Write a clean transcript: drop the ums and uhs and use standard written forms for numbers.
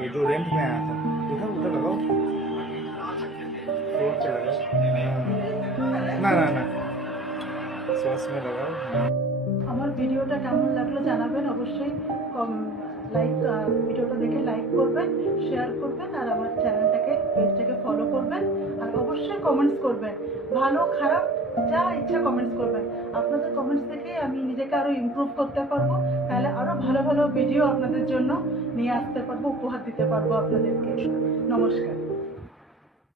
लगाओगे जो रेंट में आया था, उधर उधर लगाओ, रोड पे लगाओ। ना ना ना, सॉस में लगाओ। আমার ভিডিওটা কেমন লাগলো জানাবেন অবশ্যই। ভিডিওটা দেখে লাইক করবেন, শেয়ার করবেন, আর আমার পেজটাকে ফলো করবেন, আর অবশ্যই কমেন্টস করবেন, ভালো খারাপ যা ইচ্ছা কমেন্টস করবেন। আপনাদের কমেন্টস দেখে আমি নিজেকে আরও ইমপ্রুভ করতে পারবো, তাহলে আরও ভালো ভালো ভিডিও আপনাদের জন্য নিয়ে আসতে পারবো, উপহার দিতে পারবো আপনাদেরকে। নমস্কার।